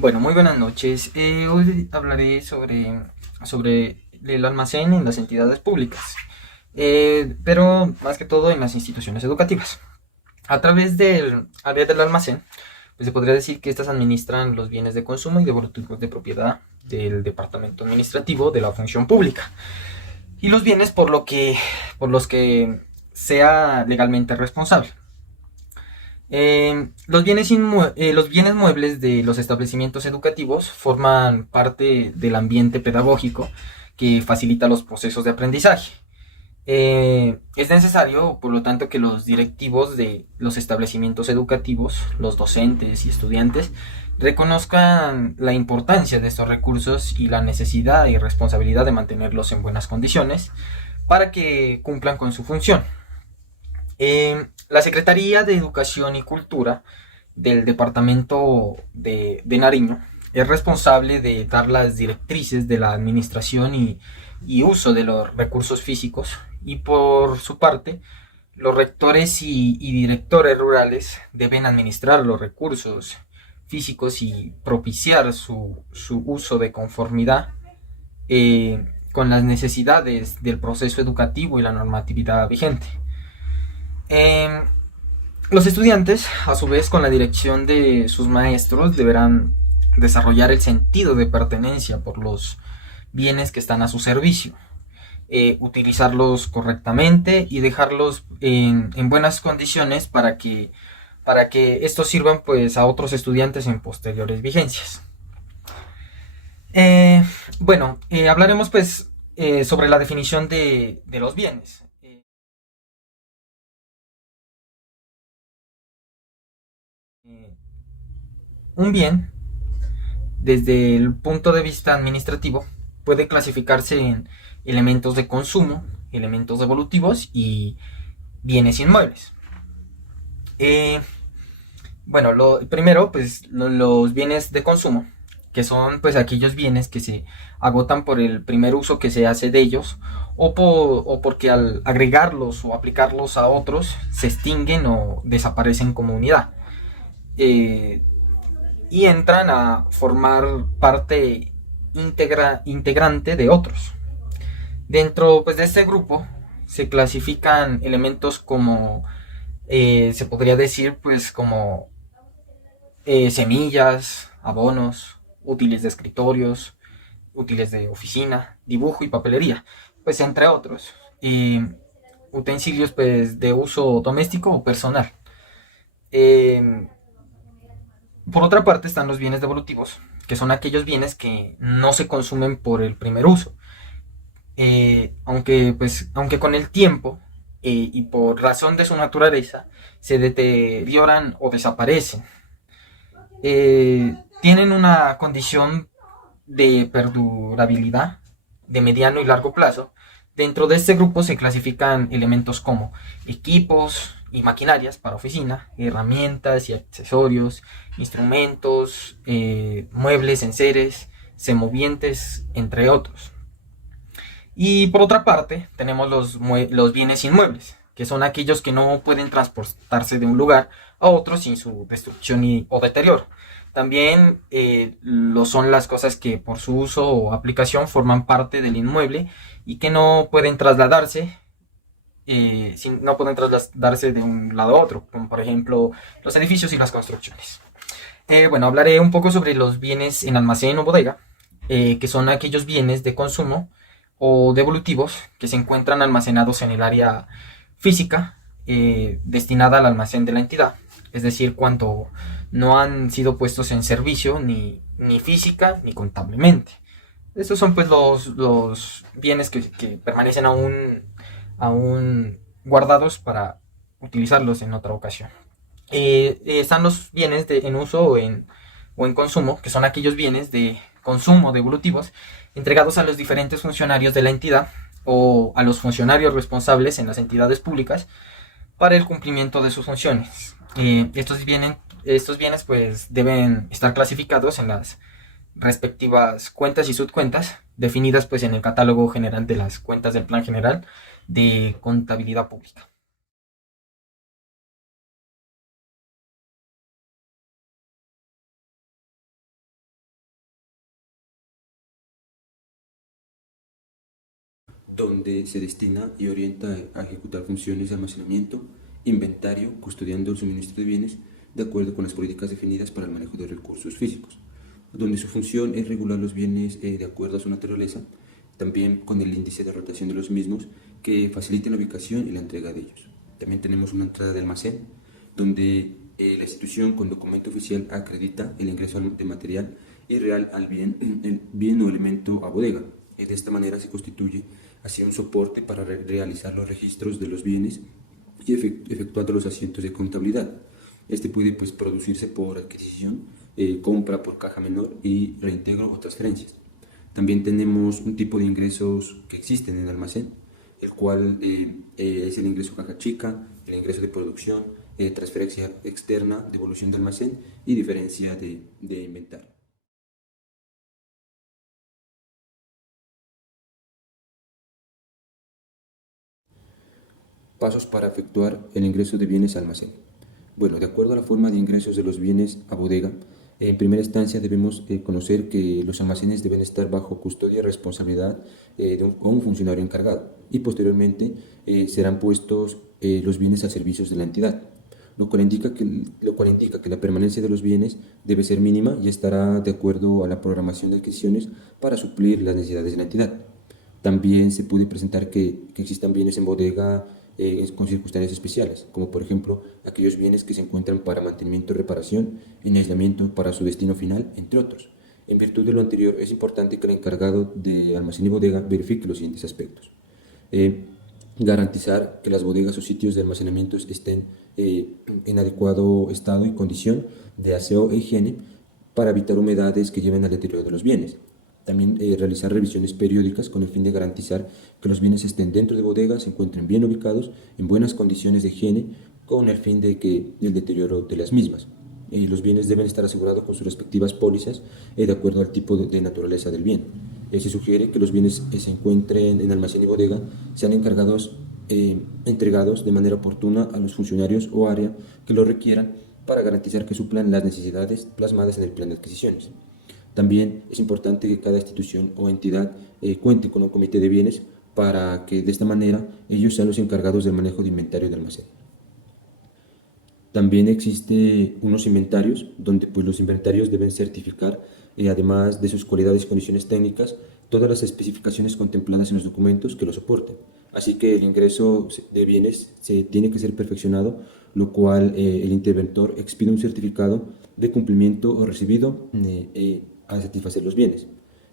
Bueno, muy buenas noches. Hoy hablaré sobre el almacén en las entidades públicas, pero más que todo en las instituciones educativas. A través del área del almacén, pues se podría decir que estas administran los bienes de consumo y devolutivos de propiedad del departamento administrativo de la función pública y los bienes por los que sea legalmente responsable. Los bienes muebles de los establecimientos educativos forman parte del ambiente pedagógico que facilita los procesos de aprendizaje. Es necesario, por lo tanto, que los directivos de los establecimientos educativos, los docentes y estudiantes, reconozcan la importancia de estos recursos y la necesidad y responsabilidad de mantenerlos en buenas condiciones para que cumplan con su función. La Secretaría de Educación y Cultura del Departamento de Nariño es responsable de dar las directrices de la administración y uso de los recursos físicos y por su parte los rectores y directores rurales deben administrar los recursos físicos y propiciar su uso de conformidad con las necesidades del proceso educativo y la normatividad vigente. Eh, los estudiantes, a su vez, con la dirección de sus maestros, deberán desarrollar el sentido de pertenencia por los bienes que están a su servicio, utilizarlos correctamente y dejarlos en buenas condiciones para que estos sirvan pues a otros estudiantes en posteriores vigencias. Eh, Hablaremos pues sobre la definición de los bienes. Eh, un bien desde el punto de vista administrativo, puede clasificarse en elementos de consumo, elementos devolutivos y bienes inmuebles. Eh, Primero, pues los bienes de consumo, que son pues aquellos bienes que se agotan por el primer uso que se hace de ellos o porque al agregarlos o aplicarlos a otros se extinguen o desaparecen como unidad. Eh, y entran a formar parte integrante de otros. Dentro pues, de este grupo se clasifican elementos como, se podría decir, pues como semillas, abonos, útiles de escritorios, útiles de oficina, dibujo y papelería, pues entre otros. Utensilios pues, de uso doméstico o personal. Eh, Por otra parte están los bienes devolutivos, que son aquellos bienes que no se consumen por el primer uso. Aunque con el tiempo y por razón de su naturaleza se deterioran o desaparecen. Tienen una condición de perdurabilidad de mediano y largo plazo. Dentro de este grupo se clasifican elementos como equipos y maquinarias para oficina, herramientas y accesorios, instrumentos, muebles, enseres, semovientes, entre otros. Y por otra parte, tenemos los bienes inmuebles, que son aquellos que no pueden transportarse de un lugar a otro sin su destrucción o deterioro. También lo son las cosas que por su uso o aplicación forman parte del inmueble y que no pueden trasladarse, no pueden trasladarse de un lado a otro, como por ejemplo los edificios y las construcciones. Hablaré un poco sobre los bienes en almacén o bodega, que son aquellos bienes de consumo o devolutivos que se encuentran almacenados en el área física destinada al almacén de la entidad, es decir, cuando no han sido puestos en servicio ni física ni contablemente. Estos son pues los bienes que permanecen aún guardados para utilizarlos en otra ocasión. Están los bienes en uso o en consumo, que son aquellos bienes de consumo devolutivos entregados a los diferentes funcionarios de la entidad o a los funcionarios responsables en las entidades públicas para el cumplimiento de sus funciones. Estos bienes pues deben estar clasificados en las respectivas cuentas y subcuentas definidas pues en el catálogo general de las cuentas del Plan General de Contabilidad Pública. donde se destina y orienta a ejecutar funciones de almacenamiento, inventario, custodiando el suministro de bienes de acuerdo con las políticas definidas para el manejo de recursos físicos, donde su función es regular los bienes de acuerdo a su naturaleza, también con el índice de rotación de los mismos que facilite la ubicación y la entrega de ellos. También tenemos una entrada de almacén, donde la institución con documento oficial acredita el ingreso de material y real al bien, el bien o elemento a bodega. De esta manera se constituye así un soporte para realizar los registros de los bienes y efectuando los asientos de contabilidad. Este puede pues, producirse por adquisición, compra por caja menor y reintegro o transferencias. También tenemos un tipo de ingresos que existen en el almacén, el cual es el ingreso caja chica, el ingreso de producción, transferencia externa, devolución de almacén y diferencia de inventario. Pasos para efectuar el ingreso de bienes al almacén. Bueno, de acuerdo a la forma de ingresos de los bienes a bodega, en primera instancia debemos conocer que los almacenes deben estar bajo custodia y responsabilidad de un funcionario encargado y posteriormente serán puestos los bienes a servicios de la entidad, lo cual indica que la permanencia de los bienes debe ser mínima y estará de acuerdo a la programación de adquisiciones para suplir las necesidades de la entidad. También se puede presentar que existan bienes en bodega con circunstancias especiales, como por ejemplo aquellos bienes que se encuentran para mantenimiento y reparación, en aislamiento para su destino final, entre otros. En virtud de lo anterior, es importante que el encargado de almacén y bodega verifique los siguientes aspectos. Eh, Garantizar que las bodegas o sitios de almacenamiento estén en adecuado estado y condición de aseo e higiene para evitar humedades que lleven al deterioro de los bienes. También realizar revisiones periódicas con el fin de garantizar que los bienes estén dentro de bodegas, se encuentren bien ubicados, en buenas condiciones de higiene, con el fin de que el deterioro de las mismas. Los bienes deben estar asegurados con sus respectivas pólizas de acuerdo al tipo de naturaleza del bien. Se sugiere que los bienes que se encuentren en almacén y bodega sean entregados de manera oportuna a los funcionarios o área que lo requieran para garantizar que suplan las necesidades plasmadas en el plan de adquisiciones. También es importante que cada institución o entidad cuente con un comité de bienes para que de esta manera ellos sean los encargados del manejo de inventario de almacén. También existe unos inventarios donde pues, los inventarios deben certificar, además de sus cualidades y condiciones técnicas, todas las especificaciones contempladas en los documentos que lo soporten. Así que el ingreso de bienes se tiene que ser perfeccionado, lo cual el interventor expide un certificado de cumplimiento o recibido a satisfacer los bienes.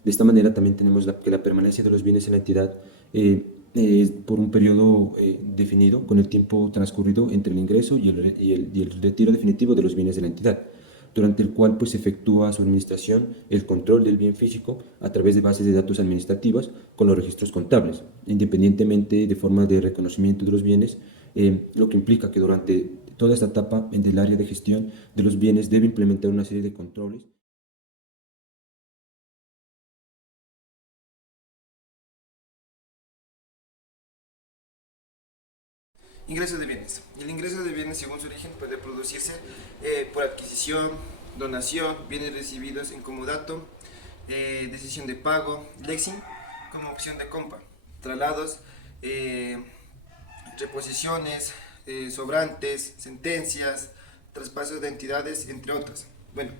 De esta manera también tenemos que la permanencia de los bienes en la entidad por un periodo definido con el tiempo transcurrido entre el ingreso y el retiro definitivo de los bienes de la entidad, durante el cual pues, se efectúa su administración, el control del bien físico a través de bases de datos administrativas con los registros contables, independientemente de forma de reconocimiento de los bienes, lo que implica que durante toda esta etapa del área de gestión de los bienes debe implementar una serie de controles. Ingreso de bienes. El ingreso de bienes, según su origen, puede producirse por adquisición, donación, bienes recibidos en comodato, decisión de pago, lexing como opción de compra, traslados, eh, reposiciones, sobrantes, sentencias, traspasos de entidades, entre otras. Bueno,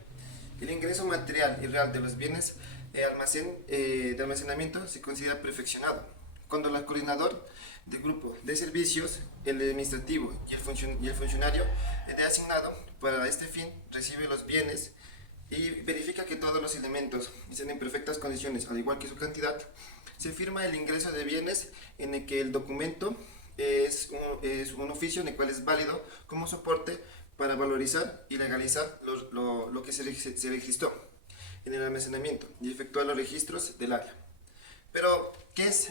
el ingreso material y real de los bienes de almacenamiento se considera perfeccionado cuando el coordinador del grupo de servicios, el administrativo y el funcionario de asignado para este fin recibe los bienes y verifica que todos los elementos estén en perfectas condiciones, al igual que su cantidad. Se firma el ingreso de bienes en el que el documento es un oficio en el cual es válido como soporte para valorizar y legalizar lo que se registró en el almacenamiento y efectuar los registros del área. Pero, ¿qué es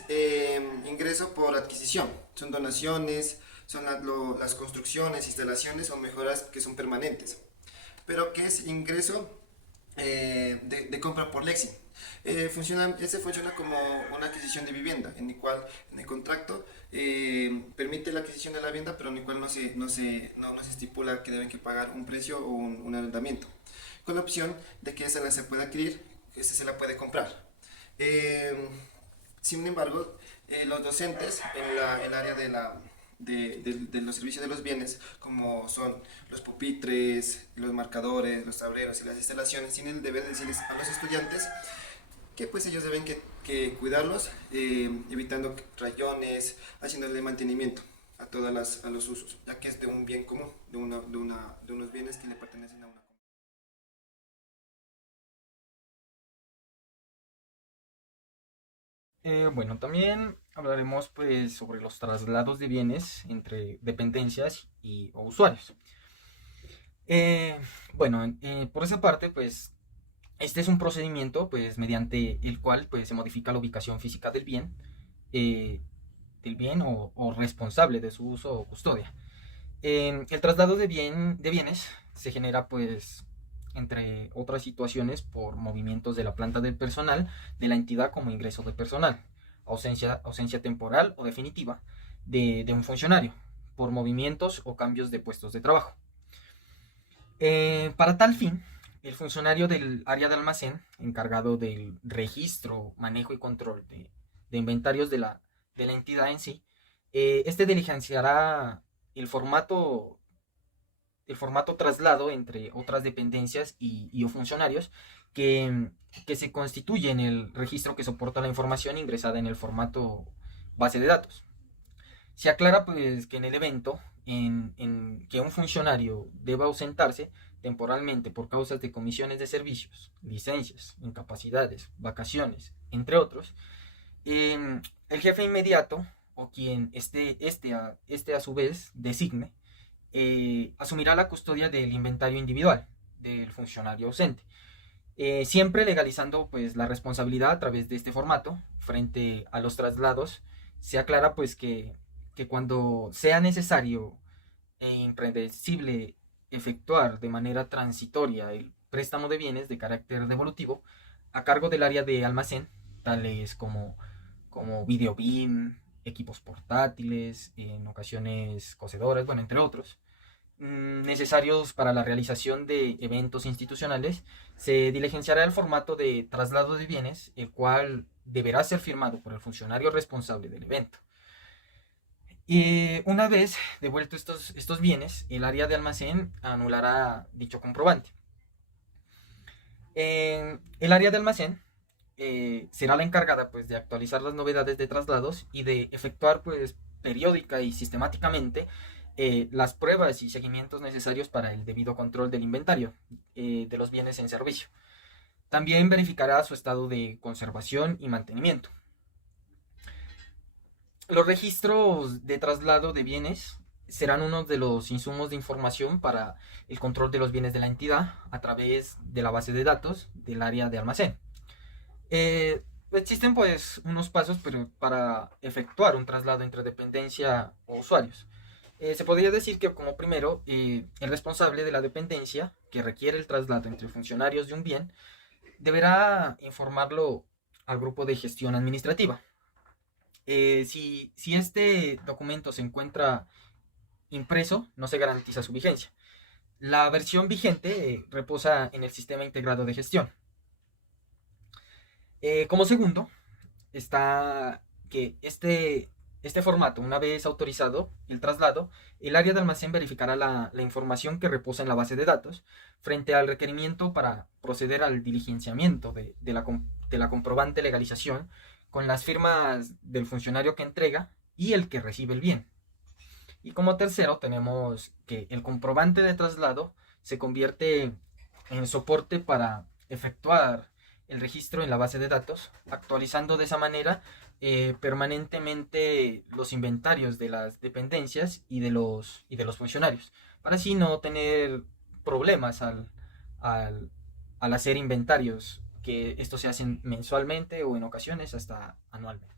ingreso por adquisición? Son donaciones, son las construcciones, instalaciones o mejoras que son permanentes. Pero, ¿qué es ingreso de compra por lexing? Este funciona como una adquisición de vivienda, en el cual en el contrato permite la adquisición de la vivienda, pero en el cual no se estipula que deben que pagar un precio o un arrendamiento, con la opción de que esa se pueda adquirir, que esa se la puede comprar. Eh, Sin embargo, los docentes en el área de los servicios de los bienes, como son los pupitres, los marcadores, los tableros y las instalaciones, tienen el deber de decirles a los estudiantes que pues ellos deben que cuidarlos, evitando rayones, haciéndole mantenimiento a los usos, ya que es de un bien común, de unos bienes que le pertenecen a una comunidad. Bueno, también hablaremos pues sobre los traslados de bienes entre dependencias y o usuarios. Eh, bueno, por esa parte, pues este es un procedimiento pues mediante el cual pues se modifica la ubicación física eh, del bien o responsable de su uso o custodia. El traslado de bienes se genera pues entre otras situaciones por movimientos de la planta del personal de la entidad como ingreso de personal, ausencia temporal o definitiva de un funcionario, por movimientos o cambios de puestos de trabajo. Para tal fin, el funcionario del área de almacén, encargado del registro, manejo y control de inventarios de la entidad en sí, este diligenciará el formato, el formato traslado entre otras dependencias y o funcionarios que, que se constituye en el registro que soporta la información ingresada en el formato base de datos. Se aclara pues que en el evento en que un funcionario deba ausentarse temporalmente por causas de comisiones de servicios, licencias, incapacidades, vacaciones, entre otros, el jefe inmediato o quien este a su vez designe, asumirá la custodia del inventario individual del funcionario ausente, siempre legalizando pues la responsabilidad a través de este formato frente a los traslados. Se aclara pues que cuando sea necesario e impredecible efectuar de manera transitoria el préstamo de bienes de carácter devolutivo a cargo del área de almacén, tales como video BIM, equipos portátiles, en ocasiones cocedoras, bueno, entre otros, necesarios para la realización de eventos institucionales, se diligenciará el formato de traslado de bienes, el cual deberá ser firmado por el funcionario responsable del evento. Y una vez devueltos estos bienes, el área de almacén anulará dicho comprobante. El área de almacén será la encargada pues, de actualizar las novedades de traslados y de efectuar pues, periódica y sistemáticamente las pruebas y seguimientos necesarios para el debido control del inventario de los bienes en servicio. También verificará su estado de conservación y mantenimiento. Los registros de traslado de bienes serán uno de los insumos de información para el control de los bienes de la entidad a través de la base de datos del área de almacén. Existen pues unos pasos pero para efectuar un traslado entre dependencia o usuarios. Se podría decir que como primero, el responsable de la dependencia que requiere el traslado entre funcionarios de un bien deberá informarlo al grupo de gestión administrativa. Si este documento se encuentra impreso, no se garantiza su vigencia. La versión vigente reposa en el sistema integrado de gestión. Como segundo, está que este formato, una vez autorizado el traslado, el área de almacén verificará la información que reposa en la base de datos frente al requerimiento para proceder al diligenciamiento de la comprobante legalización con las firmas del funcionario que entrega y el que recibe el bien. Y como tercero tenemos que el comprobante de traslado se convierte en soporte para efectuar el registro en la base de datos, actualizando de esa manera permanentemente los inventarios de las dependencias y de los funcionarios, para así no tener problemas al, al hacer inventarios, que estos se hacen mensualmente o en ocasiones hasta anualmente.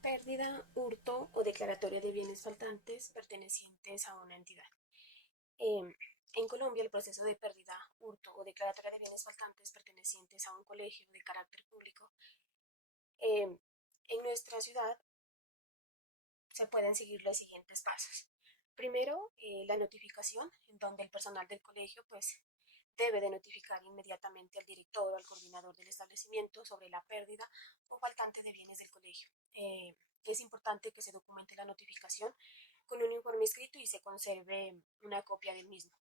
Pérdida, hurto o declaratoria de bienes faltantes pertenecientes a una entidad. En Colombia, el proceso de pérdida, hurto o declaratoria de bienes faltantes pertenecientes a un colegio de carácter público En nuestra ciudad se pueden seguir los siguientes pasos. Primero, la notificación, en donde el personal del colegio pues debe de notificar inmediatamente al director o al coordinador del establecimiento sobre la pérdida o faltante de bienes del colegio. Es importante que se documente la notificación con un informe escrito y se conserve una copia del mismo.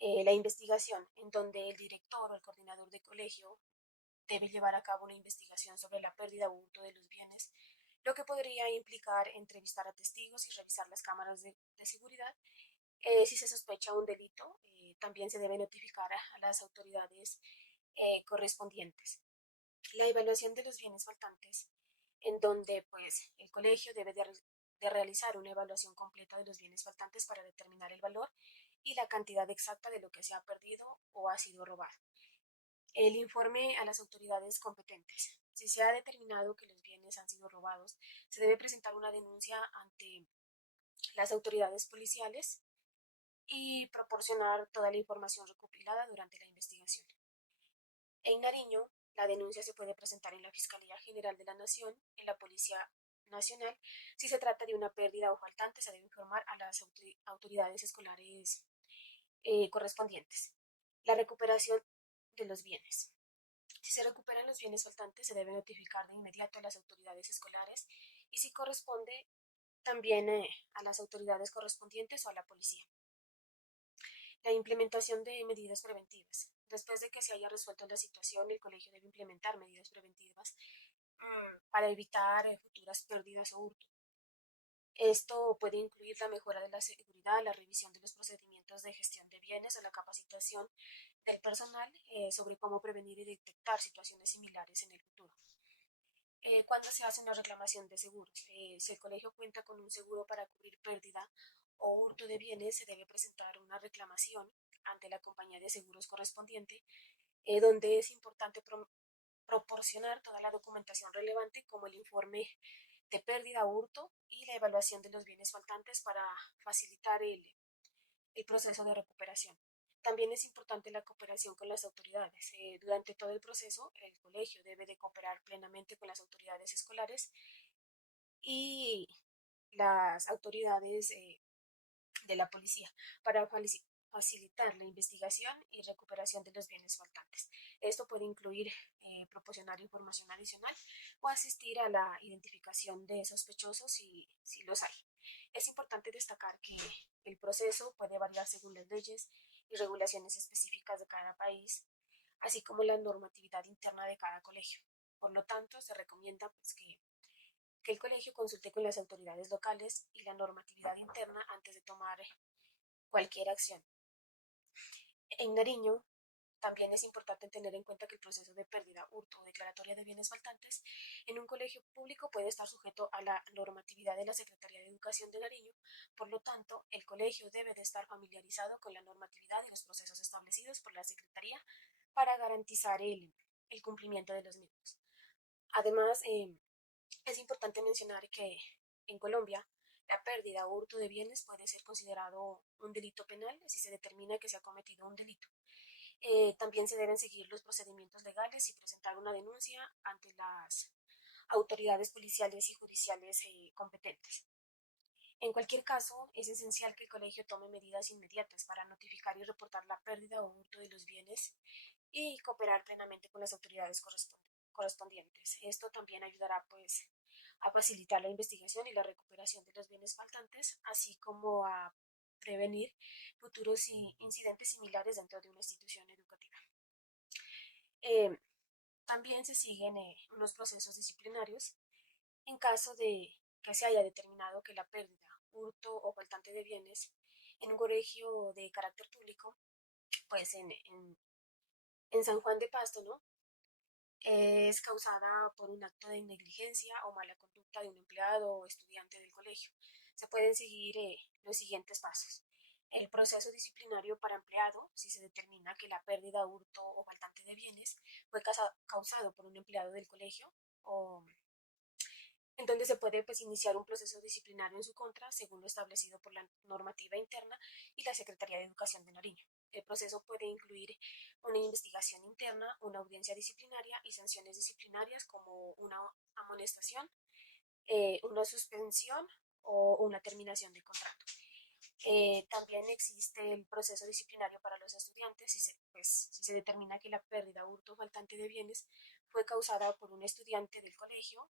La investigación, en donde el director o el coordinador del colegio debe llevar a cabo una investigación sobre la pérdida o hurto de los bienes, lo que podría implicar entrevistar a testigos y revisar las cámaras de seguridad. Si se sospecha un delito, también se debe notificar a las autoridades correspondientes. La evaluación de los bienes faltantes, en donde pues el colegio debe de realizar una evaluación completa de los bienes faltantes para determinar el valor y la cantidad exacta de lo que se ha perdido o ha sido robado. El informe a las autoridades competentes. Si se ha determinado que los bienes han sido robados, se debe presentar una denuncia ante las autoridades policiales y proporcionar toda la información recopilada durante la investigación. En Nariño, la denuncia se puede presentar en la Fiscalía General de la Nación, en la Policía Nacional. Si se trata de una pérdida o faltante, se debe informar a las autoridades escolares correspondientes. La recuperación de los bienes. Si se recuperan los bienes faltantes, se debe notificar de inmediato a las autoridades escolares y, si corresponde, también a las autoridades correspondientes o a la policía. La implementación de medidas preventivas. Después de que se haya resuelto la situación, el colegio debe implementar medidas preventivas para evitar futuras pérdidas o hurto. Esto puede incluir la mejora de la seguridad, la revisión de los procedimientos de gestión de bienes o la capacitación del personal sobre cómo prevenir y detectar situaciones similares en el futuro. Cuando se hace una reclamación de seguros, si el colegio cuenta con un seguro para cubrir pérdida o hurto de bienes, se debe presentar una reclamación ante la compañía de seguros correspondiente, donde es importante proporcionar toda la documentación relevante como el informe de pérdida o hurto y la evaluación de los bienes faltantes para facilitar el proceso de recuperación. También es importante la cooperación con las autoridades. Durante todo el proceso, el colegio debe de cooperar plenamente con las autoridades escolares y las autoridades de la policía para facilitar la investigación y recuperación de los bienes faltantes. Esto puede incluir proporcionar información adicional o asistir a la identificación de sospechosos si los hay. Es importante destacar que el proceso puede variar según las leyes y regulaciones específicas de cada país, así como la normatividad interna de cada colegio. Por lo tanto, se recomienda pues, que el colegio consulte con las autoridades locales y la normatividad interna antes de tomar cualquier acción. En Nariño, también es importante tener en cuenta que el proceso de pérdida, hurto o declaratoria de bienes faltantes en un colegio público puede estar sujeto a la normatividad de la Secretaría de Educación de Nariño. Por lo tanto, el colegio debe de estar familiarizado con la normatividad y los procesos establecidos por la Secretaría para garantizar el cumplimiento de los mismos. Además, es importante mencionar que en Colombia la pérdida o hurto de bienes puede ser considerado un delito penal si se determina que se ha cometido un delito. También se deben seguir los procedimientos legales y presentar una denuncia ante las autoridades policiales y judiciales competentes. En cualquier caso, es esencial que el colegio tome medidas inmediatas para notificar y reportar la pérdida o hurto de los bienes y cooperar plenamente con las autoridades correspondientes. Esto también ayudará pues a facilitar la investigación y la recuperación de los bienes faltantes, así como a prevenir futuros incidentes similares dentro de una institución educativa. Eh, También se siguen unos procesos disciplinarios en caso de que se haya determinado que la pérdida, hurto o faltante de bienes en un colegio de carácter público, pues en San Juan de Pasto, ¿no? Es causada por un acto de negligencia o mala conducta de un empleado o estudiante del colegio. Se pueden seguir los siguientes pasos. El proceso disciplinario para empleado, si se determina que la pérdida, hurto o faltante de bienes fue causado por un empleado del colegio, o en donde se puede pues, iniciar un proceso disciplinario en su contra según lo establecido por la normativa interna y la Secretaría de Educación de Nariño. el proceso puede incluir una investigación interna, una audiencia disciplinaria y sanciones disciplinarias como una amonestación, una suspensión o una terminación de contrato. También existe el proceso disciplinario para los estudiantes si se determina que la pérdida, hurto o faltante de bienes fue causada por un estudiante del colegio,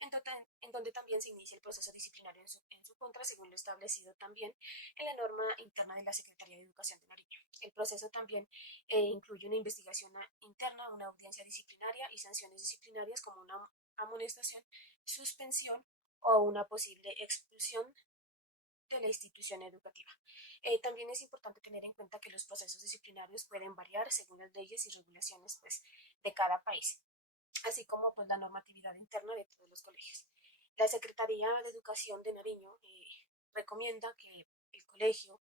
en donde también se inicia el proceso disciplinario en su contra, según lo establecido también en la norma interna de la Secretaría de Educación de Nariño. El proceso también incluye una investigación interna, una audiencia disciplinaria y sanciones disciplinarias como una amonestación, suspensión o una posible expulsión de la institución educativa. También es importante tener en cuenta que los procesos disciplinarios pueden variar según las leyes y regulaciones pues, de cada país, así como pues, la normatividad interna de todos los colegios. La Secretaría de Educación de Nariño recomienda que el colegio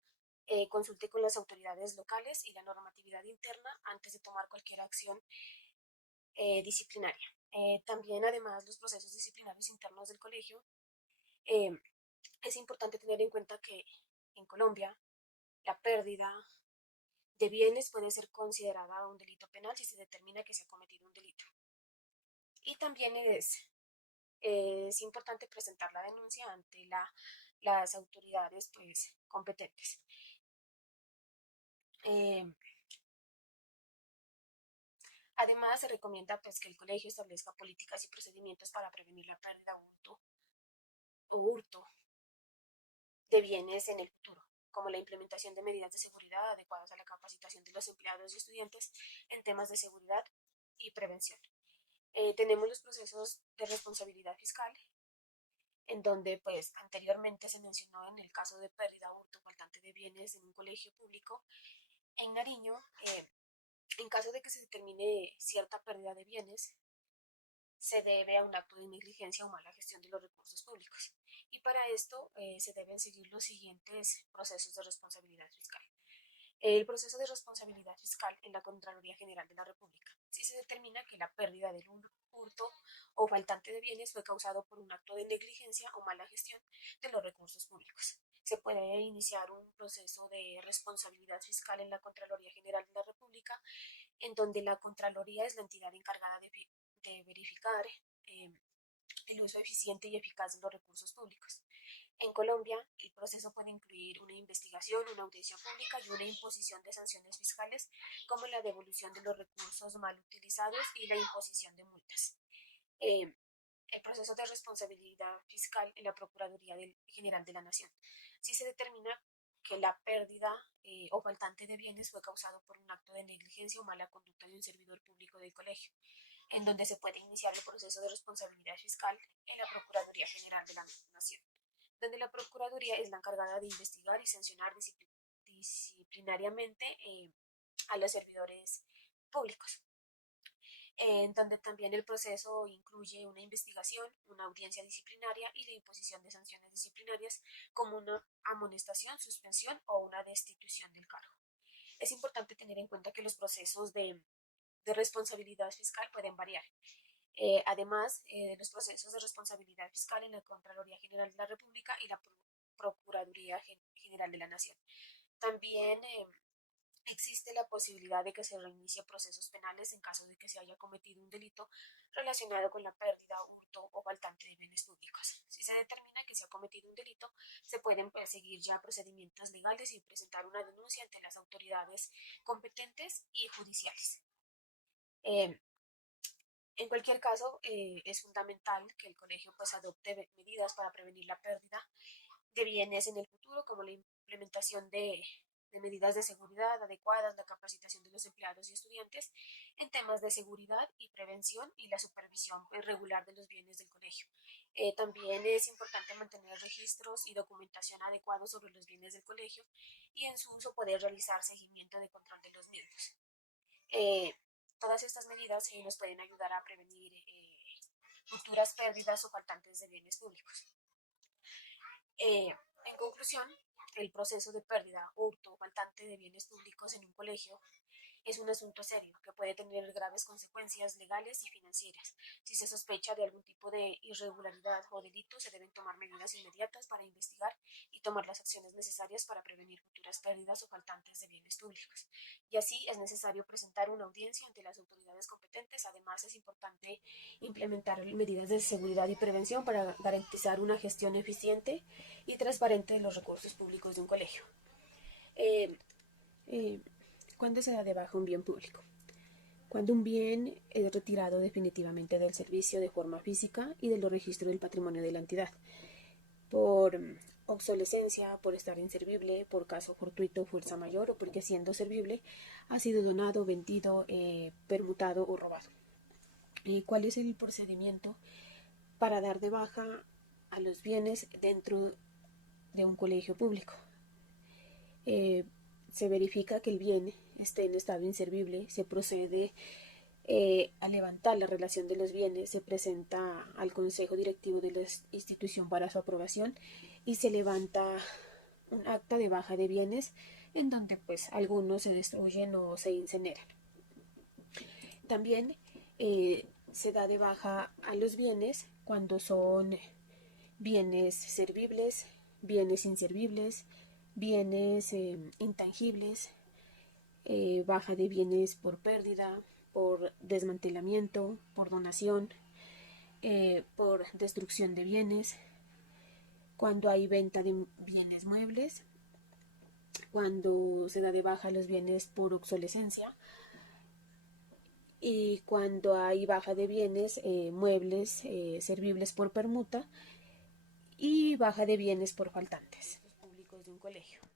consulte con las autoridades locales y la normatividad interna antes de tomar cualquier acción disciplinaria. También, además, los procesos disciplinarios internos del colegio, eh, es importante tener en cuenta que en Colombia la pérdida de bienes puede ser considerada un delito penal si se determina que se ha cometido un delito. Y también es importante presentar la denuncia ante las autoridades pues, competentes. Eh, Además, se recomienda pues, que el colegio establezca políticas y procedimientos para prevenir la pérdida o hurto de bienes en el futuro, como la implementación de medidas de seguridad adecuadas a la capacitación de los empleados y estudiantes en temas de seguridad y prevención. Tenemos los procesos de responsabilidad fiscal, en donde pues anteriormente se mencionó en el caso de pérdida, hurto, faltante de bienes en un colegio público en Nariño, en caso de que se determine cierta pérdida de bienes, se debe a un acto de negligencia o mala gestión de los recursos públicos. Y para esto se deben seguir los siguientes procesos de responsabilidad fiscal. El proceso de responsabilidad fiscal en la Contraloría General de la República. Si se determina que la pérdida del hurto o faltante de bienes fue causado por un acto de negligencia o mala gestión de los recursos públicos. Se puede iniciar un proceso de responsabilidad fiscal en la Contraloría General de la República, en donde la Contraloría es la entidad encargada de verificar eh, el uso eficiente y eficaz de los recursos públicos. En Colombia, el proceso puede incluir una investigación, una audiencia pública y una imposición de sanciones fiscales, como la devolución de los recursos mal utilizados y la imposición de multas. Eh, el proceso de responsabilidad fiscal en la Procuraduría General de la Nación. Si se determina que la pérdida o faltante de bienes fue causado por un acto de negligencia o mala conducta de un servidor público del colegio, en donde se puede iniciar el proceso de responsabilidad fiscal en la Procuraduría General de la Nación, donde la Procuraduría es la encargada de investigar y sancionar disciplinariamente a los servidores públicos, en donde también el proceso incluye una investigación, una audiencia disciplinaria y la imposición de sanciones disciplinarias como una amonestación, suspensión o una destitución del cargo. Es importante tener en cuenta que los procesos de responsabilidad fiscal pueden variar. Además de los procesos de responsabilidad fiscal en la Contraloría General de la República y la Procuraduría General de la Nación. También existe la posibilidad de que se reinicie procesos penales en caso de que se haya cometido un delito relacionado con la pérdida, hurto o faltante de bienes públicos. Si se determina que se ha cometido un delito, se pueden perseguir ya procedimientos legales y presentar una denuncia ante las autoridades competentes y judiciales. Eh, en cualquier caso, es fundamental que el colegio pues, adopte medidas para prevenir la pérdida de bienes en el futuro, como la implementación de medidas de seguridad adecuadas, la capacitación de los empleados y estudiantes en temas de seguridad y prevención y la supervisión pues, regular de los bienes del colegio. También es importante mantener registros y documentación adecuados sobre los bienes del colegio y en su uso poder realizar seguimiento de control de los mismos. Eh, Todas estas medidas nos pueden ayudar a prevenir futuras pérdidas o faltantes de bienes públicos. En conclusión, el proceso de pérdida, hurto o faltante de bienes públicos en un colegio es un asunto serio que puede tener graves consecuencias legales y financieras. Si se sospecha de algún tipo de irregularidad o delito, se deben tomar medidas inmediatas para investigar y tomar las acciones necesarias para prevenir futuras pérdidas o faltantes de bienes públicos. Y así es necesario presentar una audiencia ante las autoridades competentes. Además, es importante implementar medidas de seguridad y prevención para garantizar una gestión eficiente y transparente de los recursos públicos de un colegio. Eh, eh, ¿Cuándo se da de baja un bien público? Cuando un bien es retirado definitivamente del servicio de forma física y de los registros del patrimonio de la entidad, por obsolescencia, por estar inservible, por caso fortuito, fuerza mayor o porque siendo servible ha sido donado, vendido, permutado o robado. ¿Cuál es el procedimiento para dar de baja a los bienes dentro de un colegio público? Se verifica que el bien esté en estado inservible, se procede a levantar la relación de los bienes, se presenta al consejo directivo de la institución para su aprobación y se levanta un acta de baja de bienes en donde pues algunos se destruyen o se incineran. También se da de baja a los bienes cuando son bienes servibles, bienes inservibles, bienes intangibles, baja de bienes por pérdida, por desmantelamiento, por donación, por destrucción de bienes, cuando hay venta de bienes muebles, cuando se da de baja los bienes por obsolescencia y cuando hay baja de bienes muebles servibles por permuta y baja de bienes por faltantes públicos de un colegio.